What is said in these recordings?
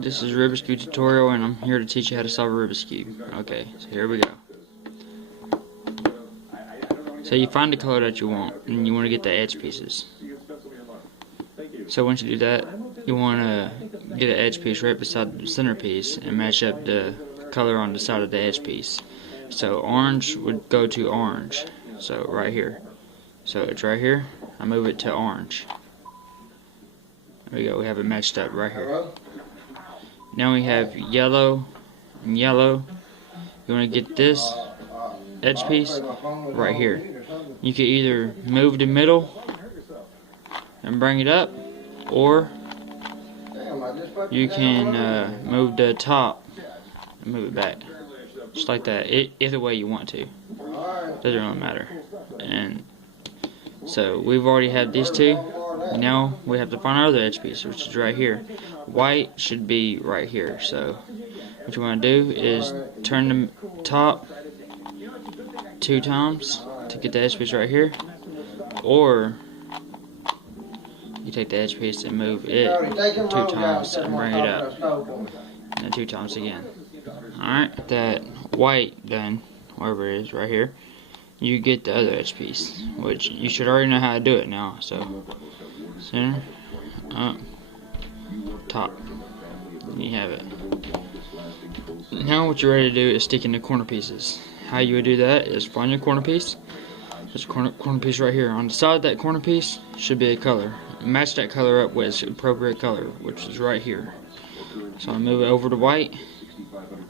This is Rubik's Cube tutorial, and I'm here to teach you how to solve a Rubik's Cube. Okay, so here we go. So you find the color that you want, and you want to get the edge pieces. So once you do that, you want to get an edge piece right beside the center piece and match up the color on the side of the edge piece. So orange would go to orange, so right here. So it's right here, I move it to orange. There we go, we have it matched up right here. Now we have yellow and yellow. You want to get this edge piece right here. You can either move the middle and bring it up, or you can move the top and move it back. Just like that. Either way you want to. Doesn't really matter. And so we've already had these two. Now we have to find our other edge piece, which is right here. White should be right here. So what you want to do is turn the top 2 times to get the edge piece right here, or you take the edge piece and move it 2 times and bring it up, and then 2 times again. Alright, that white done, wherever it is, right here, you get the other edge piece, which you should already know how to do it now. So center, up, top, and you have it. Now what you're ready to do is stick in the corner pieces. How you would do that is find your corner piece. There's a corner piece right here. On the side of that corner piece should be a color. Match that color up with its appropriate color, which is right here. So I move it over to white,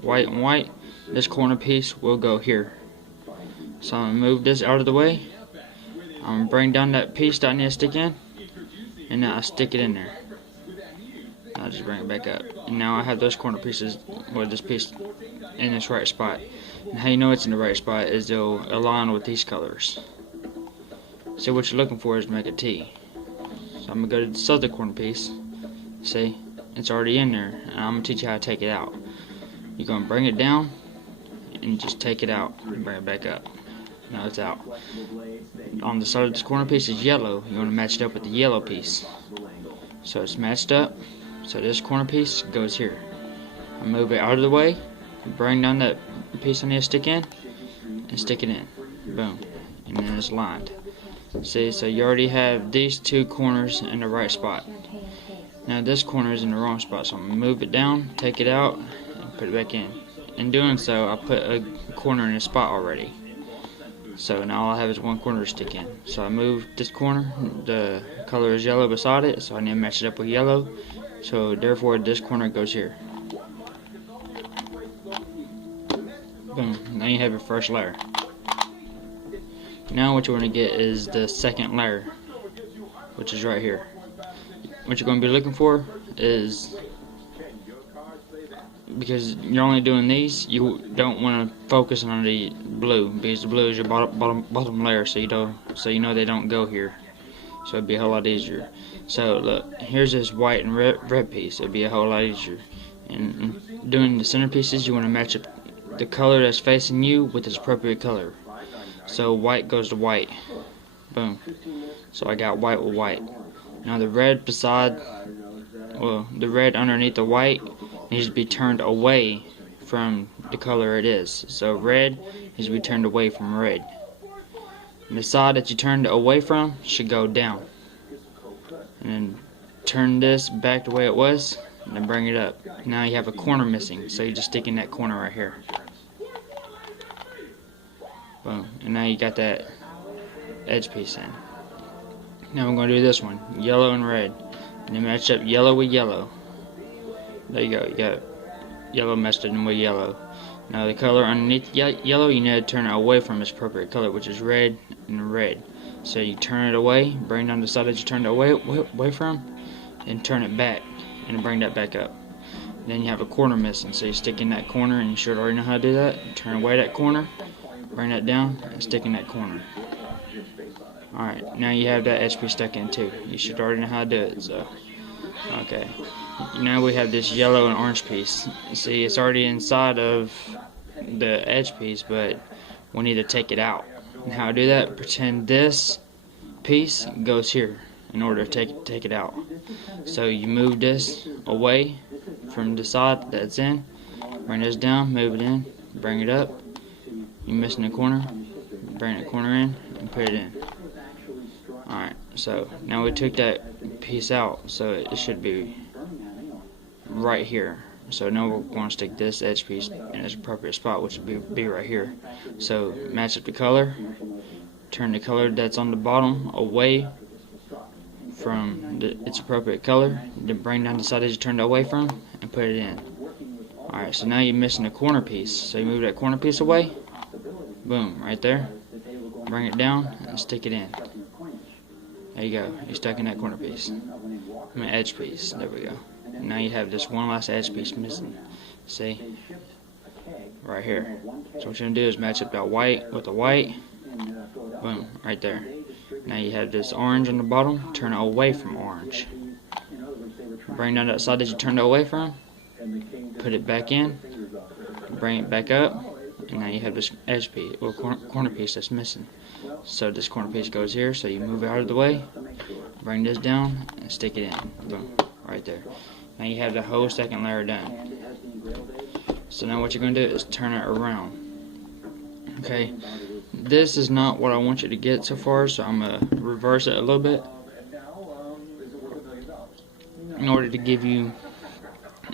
white and white. This corner piece will go here. So I'm gonna move this out of the way. I'm gonna bring down that piece that I need to stick in, and now I stick it in there. I'll just bring it back up, and now I have those corner pieces with this piece in its right spot. And how you know it's in the right spot is they'll align with these colors. So what you're looking for is to make a T. So I'm gonna go to this other corner piece. See, it's already in there, and I'm gonna teach you how to take it out. You're gonna bring it down and just take it out and bring it back up. Now it's out. On the side of this corner piece is yellow. You want to match it up with the yellow piece. So it's matched up. So this corner piece goes here. I move it out of the way, bring down that piece I need to stick in, and stick it in. Boom. And then it's lined. See, so you already have these 2 corners in the right spot. Now this corner is in the wrong spot, so I'm going to move it down, take it out, and put it back in. In doing so, I put a corner in a spot already. So now all I have is 1 corner to stick in. So I move this corner, the color is yellow beside it, so I need to match it up with yellow. So therefore this corner goes here. Boom, now you have your first layer. Now what you want to get is the second layer, which is right here. What you're going to be looking for is, because you're only doing these, you don't want to focus on the blue, because the blue is your bottom layer, so you know they don't go here. So it'd be a whole lot easier. So look, here's this white and red piece. It'd be a whole lot easier. And doing the center pieces, you want to match up the color that's facing you with its appropriate color. So white goes to white. Boom. So I got white with white. Now the red beside, well, the red underneath the white needs to be turned away from the color it is. So red needs to be turned away from red. And the side that you turned away from should go down. And then turn this back the way it was, and then bring it up. Now you have a corner missing, so you just stick in that corner right here. Boom. And now you got that edge piece in. Now I'm going to do this one, yellow and red. And then match up yellow with yellow. There you go, you got yellow matched in with yellow. Now the color underneath yellow, you need to turn it away from its appropriate color, which is red and red. So you turn it away, bring down the side that you turned it away from, and turn it back, and bring that back up. Then you have a corner missing, so you stick in that corner, and you should already know how to do that. Turn away that corner, bring that down, and stick in that corner. Alright, now you have that edge piece stuck in too. You should already know how to do it, so. Okay. Now we have this yellow and orange piece. See, it's already inside of the edge piece, but we need to take it out. And how to do that? Pretend this piece goes here in order to take it out. So you move this away from the side that's in. Bring this down, move it in, bring it up. You're missing the corner, bring the corner in and put it in. Alright, so now we took that piece out, so it should be right here. So now we're going to stick this edge piece in its appropriate spot, which would be right here. So match up the color, turn the color that's on the bottom away from its appropriate color, then bring down the side that you turned away from and put it in. Alright, so now you're missing the corner piece, so you move that corner piece away, boom, right there, bring it down and stick it in. There you go, you're stuck in that corner piece, edge piece, there we go. And now you have this one last edge piece missing, see, right here. So what you're going to do is match up that white with the white, boom, right there. Now you have this orange on the bottom, turn it away from orange. Bring down that side that you turned it away from, put it back in, bring it back up, and now you have this edge piece, or corner piece that's missing. So this corner piece goes here, so you move it out of the way, bring this down, and stick it in. Boom, right there. Now you have the whole second layer done. So now what you're going to do is turn it around. Okay, this is not what I want you to get so far, so I'm going to reverse it a little bit in order to give you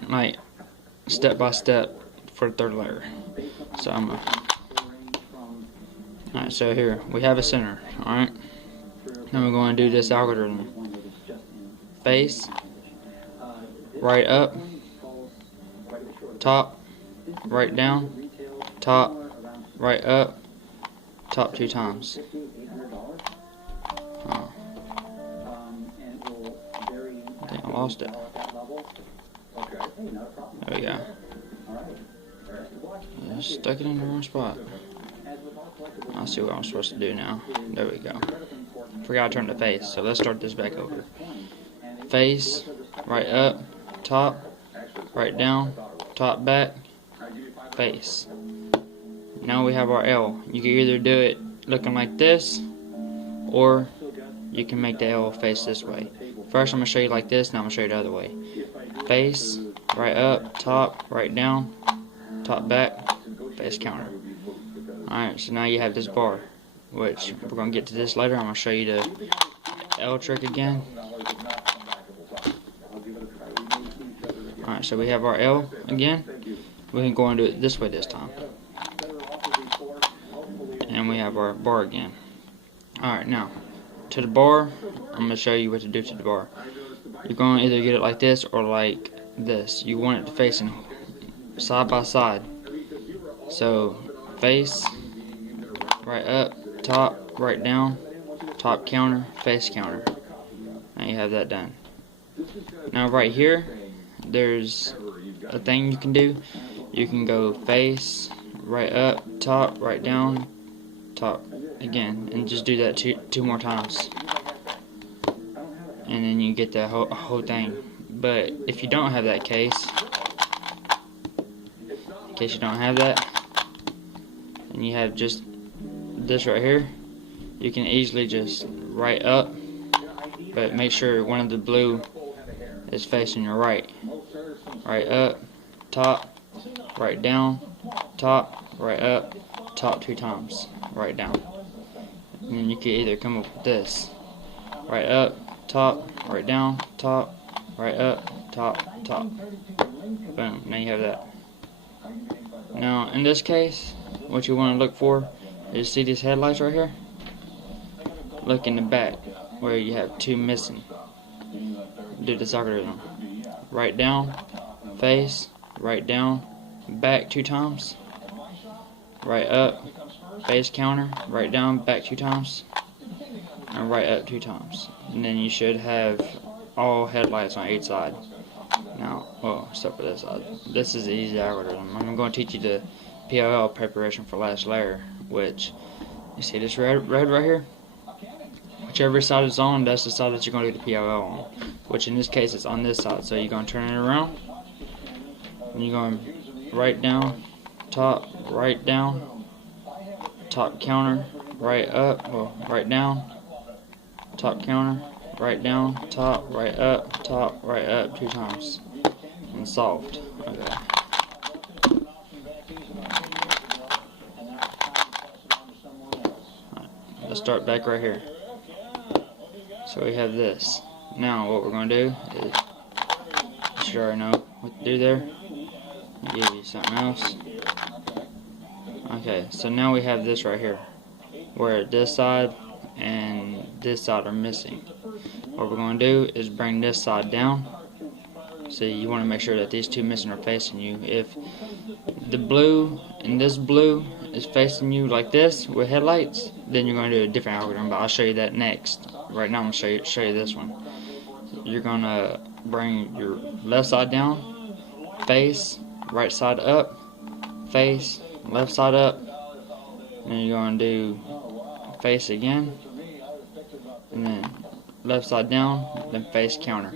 like step by step for the third layer. So alright, so here we have a center. Alright, now we're going to do this algorithm: face, right up, top, right down, top, right up, top 2 times. Oh. I think I lost it. There we go. Yeah, stuck it in the wrong spot. I'll see what I'm supposed to do now. There we go. Forgot to turn the face, so let's start this back over. Face, right up, top, right down, top back, face. Now we have our L. You can either do it looking like this, or you can make the L face this way. First I'm going to show you like this, now I'm going to show you the other way. Face, right up, top, right down, top back, face counter. Alright, so now you have this bar, which we're going to get to this later. I'm going to show you the L trick again. Alright, so we have our L again. We can go and do it this way this time. And we have our bar again. Alright, now, to the bar, I'm going to show you what to do to the bar. You're going to either get it like this or like this. You want it facing side by side. So, face, right up, top, right down, top counter, face counter. Now you have that done. Now right here, there's a thing you can do. You can go face, right up, top, right down, top again, and just do that two more times. And then you get the whole thing. But if you don't have that case, in case you don't have that, and you have just this right here, you can easily just right up, but make sure one of the blue is facing your right. Right up, top, right down, top, right up, top 2 times, right down. And then you can either come up with this: right up, top, right down, top, right up, top, top. Boom, now you have that. Now in this case, what you want to look for is, see these headlights right here? Look in the back where you have 2 missing. Do this algorithm: right down, face, right down, back 2 times, right up, face counter, right down, back 2 times, and right up 2 times. And then you should have all headlights on each side. Now, well, except for this side. This is the easy algorithm. I'm going to teach you the POL, preparation for last layer, which, you see this red right here? Whichever side it's on, that's the side that you're going to do the POL on. Which in this case, it's on this side. So you're going to turn it around, and you're going right down, top, right down, top counter, right up, well, right down, top counter, right down, top, right up, 2 times. And and solved. Okay. Let's start back right here. So we have this. Now what we're going to do is, you should already know what to do there. I'll give you something else. Okay, so now we have this right here, where this side and this side are missing. What we're going to do is bring this side down. So you want to make sure that these two missing are facing you. If the blue and this blue is facing you like this with headlights, then you're going to do a different algorithm, but I'll show you that next. Right now I'm going to show you this one. You're going to bring your left side down, face, right side up, face, left side up, and you're going to do face again, and then left side down, then face counter.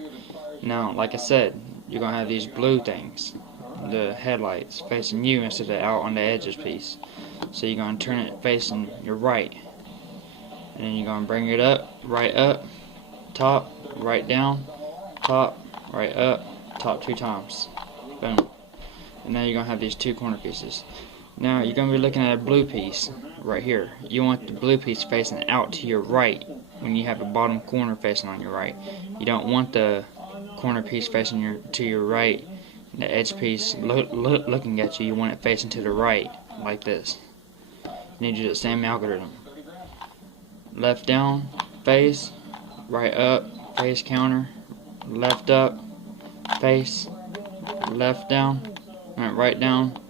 Now, like I said, you're going to have these blue things, the headlights, facing you instead of out on the edges piece. So you're going to turn it facing your right, and then you're going to bring it up, right up, top, right down, top, right up, top 2 times. Boom. And now you're going to have these 2 corner pieces. Now you're going to be looking at a blue piece right here. You want the blue piece facing out to your right when you have a bottom corner facing on your right. You don't want the corner piece facing to your right, the edge piece looking at you. You want it facing to the right, like this. You need to do the same algorithm. Left down, face, right up, face counter, left up, face, left down, right down,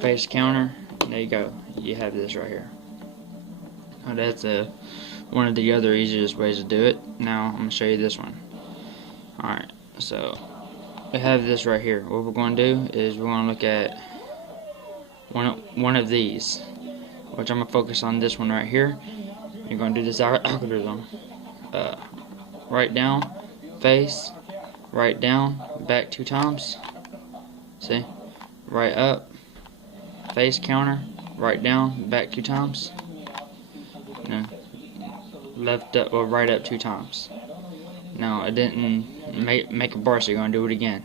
face counter. There you go. You have this right here. Now that's one of the other easiest ways to do it. Now I'm going to show you this one. Alright, so we have this right here. What we're going to do is we're going to look at one of these, which I'm going to focus on this one right here. You're going to do this algorithm. Right down, face, right down, back 2 times. See? Right up, face counter, right down, back 2 times. And left up or right up 2 times. Now it didn't make a bar, so you're going to do it again.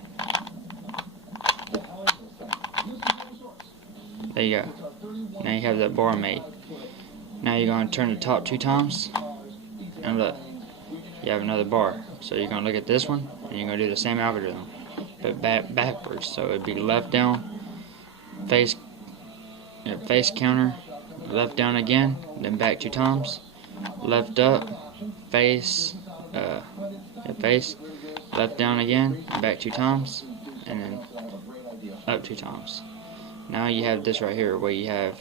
There you go. Now you have that bar made. Now you're going to turn the top 2 times, and look, you have another bar. So you're going to look at this one, and you're going to do the same algorithm, but backwards. So it'd be left down, face counter, left down again, then back 2 times, left up, face, face, left down again, back 2 times, and then up 2 times. Now you have this right here where you have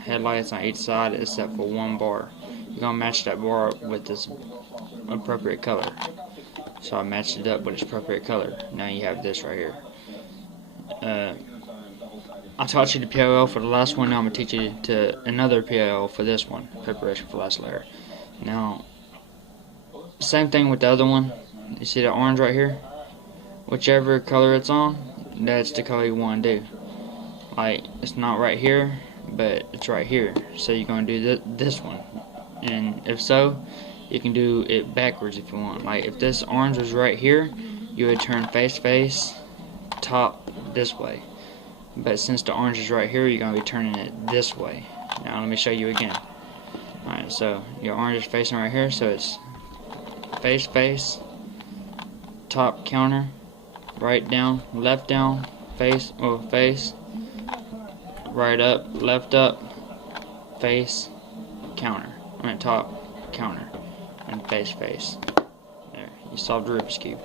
headlights on each side except for 1 bar. You're going to match that bar with this appropriate color. So I matched it up with its appropriate color. Now you have this right here. I taught you the PLL for the last one. Now I'm going to teach you to another PLL for this one, preparation for last layer. Now, same thing with the other one. You see the orange right here? Whichever color it's on, that's the color you want to do. Like, it's not right here, but it's right here. So you're going to do this one. And if so, you can do it backwards if you want. Like, if this orange was right here, you would turn face, top this way. But since the orange is right here, you're going to be turning it this way. Now let me show you again. Alright, so your orange is facing right here, so it's face, top counter, right down, left down, face, right up, left up, face, counter. Top, counter, and face. There, you solved Rubik's Cube.